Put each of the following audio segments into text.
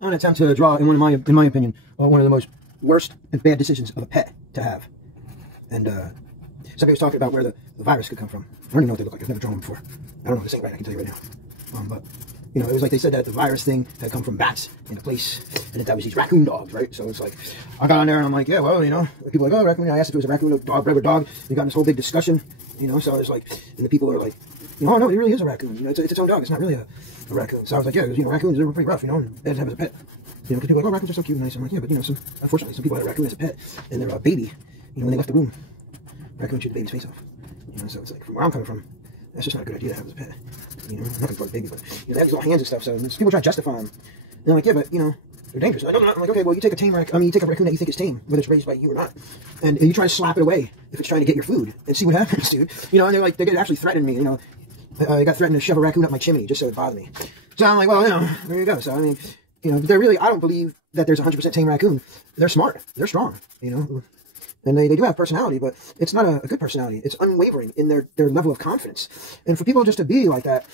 I'm going to attempt to draw, in my opinion, one of the most worst and bad decisions of a pet to have. And somebody was talking about where the virus could come from. I don't even know what they look like. I've never drawn them before. I don't know if this ain't right. I can tell you right now. But you know, it was like they said that the virus thing had come from bats in a place, and that was these raccoon dogs, right? So it's like, I got on there and I'm like, yeah, well, you know, people are like, oh, raccoon. I asked if it was a raccoon, a dog, whatever dog. We got in this whole big discussion, you know. So it's like, and the people are like, you know, oh no, it really is a raccoon. You know, it's its own dog. It's not really a raccoon. So I was like, yeah, because, you know, raccoons are pretty rough, you know, and bad to have as a pet. You know, because people are like, oh, raccoons are so cute and nice. I'm like, yeah, but you know, unfortunately, some people had a raccoon as a pet, and they're a baby. You know, when they left the room, raccoon chewed the baby's face off. You know, so it's like, from where I'm coming from, that's just not a good idea to have as a pet. You know, nothing for the baby, but you know, they have these little hands and stuff. So people try to justify them. And I'm like, yeah, but you know, they're dangerous. I'm like, okay, well, you take a tame raccoon. I mean, you take a raccoon that you think is tame, whether it's raised by you or not, and you try to slap it away if it's trying to get your food, and see what happens, dude. You know, and they're like, they actually threatened me. You know, I got threatened to shove a raccoon up my chimney just so it bothered me. So I'm like, well, you know, there you go. So I mean, you know, they're really, I don't believe that there's 100% tame raccoon. They're smart. They're strong. You know. And they do have personality, but it's not a good personality. It's unwavering in their level of confidence. And for people just to be like that,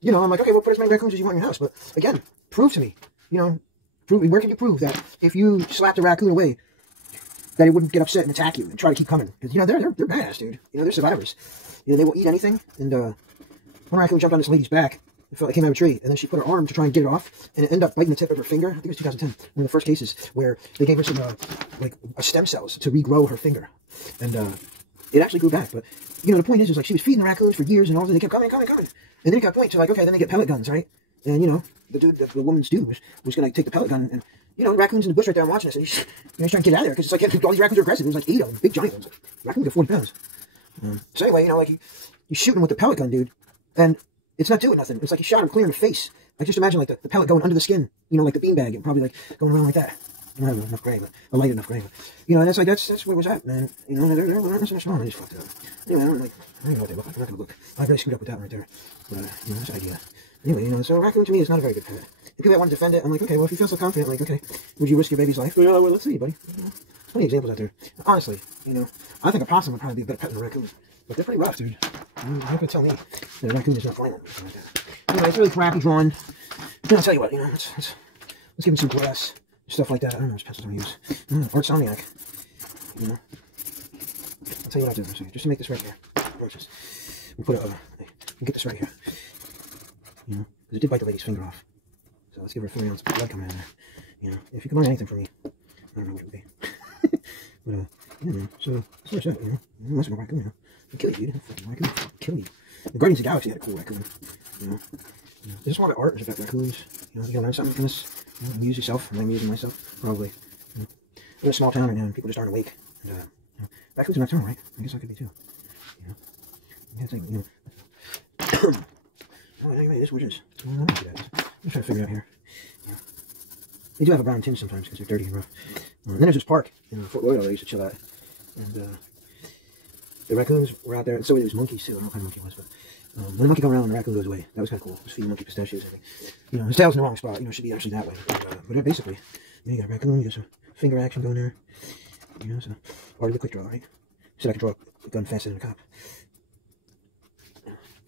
you know, I'm like, okay, well, put as many raccoons as you want in your house. But again, prove to me, you know, where can you prove that if you slapped a raccoon away, that it wouldn't get upset and attack you and try to keep coming? Because, you know, they're badass, dude. You know, they're survivors. You know, they will eat anything. And one raccoon jumped on this lady's back. It felt like it came out of a tree, and then she put her arm to try and get it off, and it ended up biting the tip of her finger. I think it was 2010, one of the first cases where they gave her some like stem cells to regrow her finger, and it actually grew back. But you know, the point is like she was feeding the raccoons for years, and all of a sudden they kept coming, and then it got a point to like, okay, then they get pellet guns, right? And you know, the woman's dude was going to take the pellet gun, and you know, the raccoons in the bush right there, I'm watching this, and he's trying to get out of there because it's like, yeah, all these raccoons are aggressive. There's like 8 of them, big giant ones. Raccoons are 40 pounds. So anyway, you know, like you shoot him with the pellet gun, dude, and it's not doing nothing. It's like he shot him clear in the face. Like, just imagine, like, the pellet going under the skin, you know, like the beanbag, and probably, like, going around like that. I don't have enough gray, but a light enough gray. But, you know, and it's like, that's where it was at, man. You know, they're not so small. They just fucked up. Anyway, I don't even know what they look like. I'm not going to look. I really screwed up with that right there. But, you know, that's the idea. Anyway, you know, so a raccoon to me is not a very good pet. If people that want to defend it, I'm like, okay, well, if you feel so confident, like, okay, would you risk your baby's life? Well, let's see, buddy. You know, there's plenty of examples out there. Honestly, you know, I think a possum would probably be a better pet than a raccoon. But they're pretty rough, dude. You're not going to tell me that a raccoon is not violent. Anyway, it's really crappy drawing. I'll tell you what, you know, let's give him some glass, stuff like that. I don't know which pencils I'm going to use. Art Somniac. You know. I'll tell you what I'll do. Just to make this right here. We'll put we'll get this right here. You know, because it did bite the lady's finger off. So let's give her 3 ounces of blood coming in there. You know, if you can learn anything from me, I don't know what it would be. But, yeah, man. So, that's that, you know. Unless we're a raccoon, you know. I'll kill you, dude. Fucking raccoon. I'll kill you. The Guardians of the Galaxy had a cool raccoon. You know. There's a lot of art about raccoons. You know, you gotta learn something from this. You know, amuse yourself. I'm amusing myself, probably. You know. We're in a small town right now, and people just aren't awake. And, you know, raccoons are nocturnal, right? I guess I could be too. You know. Yeah, it's like, you know. Oh, anyway, this was just. I don't know what that is. I'm just trying to figure it out here. Yeah. They do have a brown tinge sometimes because they're dirty and rough. And then there's this park in Fort Lauderdale I used to chill at. And the raccoons were out there, and so were these monkeys too. I don't know what kind of monkey it was, but when the monkey goes around and the raccoon goes away, that was kind of cool. Just feeding the monkey pistachios, I think. You know, his tail's in the wrong spot. You know, it should be actually that way. But basically, you got a raccoon, you got some finger action going there. You know, so already the quick draw, right? Said I could draw a gun faster than a cop.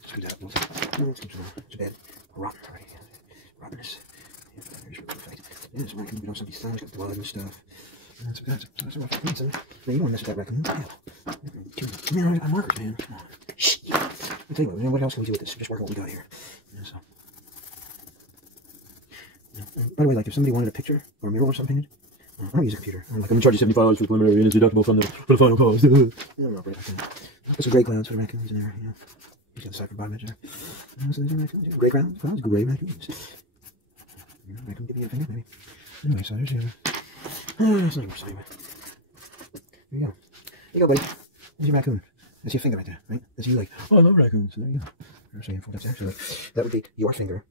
Screw that. It's bad. Rotten already. Rottenness. Yeah, there's your perfect. Yeah, this raccoon been on somebody's thumb. It's got blood and stuff. That's a rough piece. Man, you don't want to mess with that raccoon. Yeah. Man, I'm markers, man. Come on. Shh. I'll tell you what, man, what else can we do with this? Just work on what we got here. You know, so. You know, by the way, like, if somebody wanted a picture or a mural or something, I don't use a computer. I'm like, I'm going to charge you $75 for the preliminary and it's deductible from the final cost. Put some gray clouds for the raccoons in there, you know. You got the side for bottom edge there. You know, so there's raccoons. Gray clouds, gray raccoons. You know, raccoon give me a finger, maybe. Anyway, so there's the other. That's not even sorry, man. There you go. There you go, buddy. There's your raccoon. That's your finger right there, right? That's you like, oh, I love raccoons. So there you go. There's your that's actually like, that would be your finger.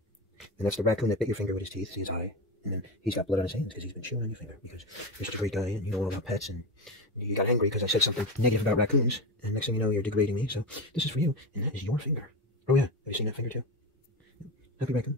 And that's the raccoon that bit your finger with his teeth, see his eye. And then he's got blood on his hands because he's been chewing on your finger. Because you're such a great guy and you know all about pets. And you got angry because I said something negative about raccoons. And next thing you know, you're degrading me. So this is for you. And that is your finger. Oh, yeah. Have you seen that finger too? Happy raccoon.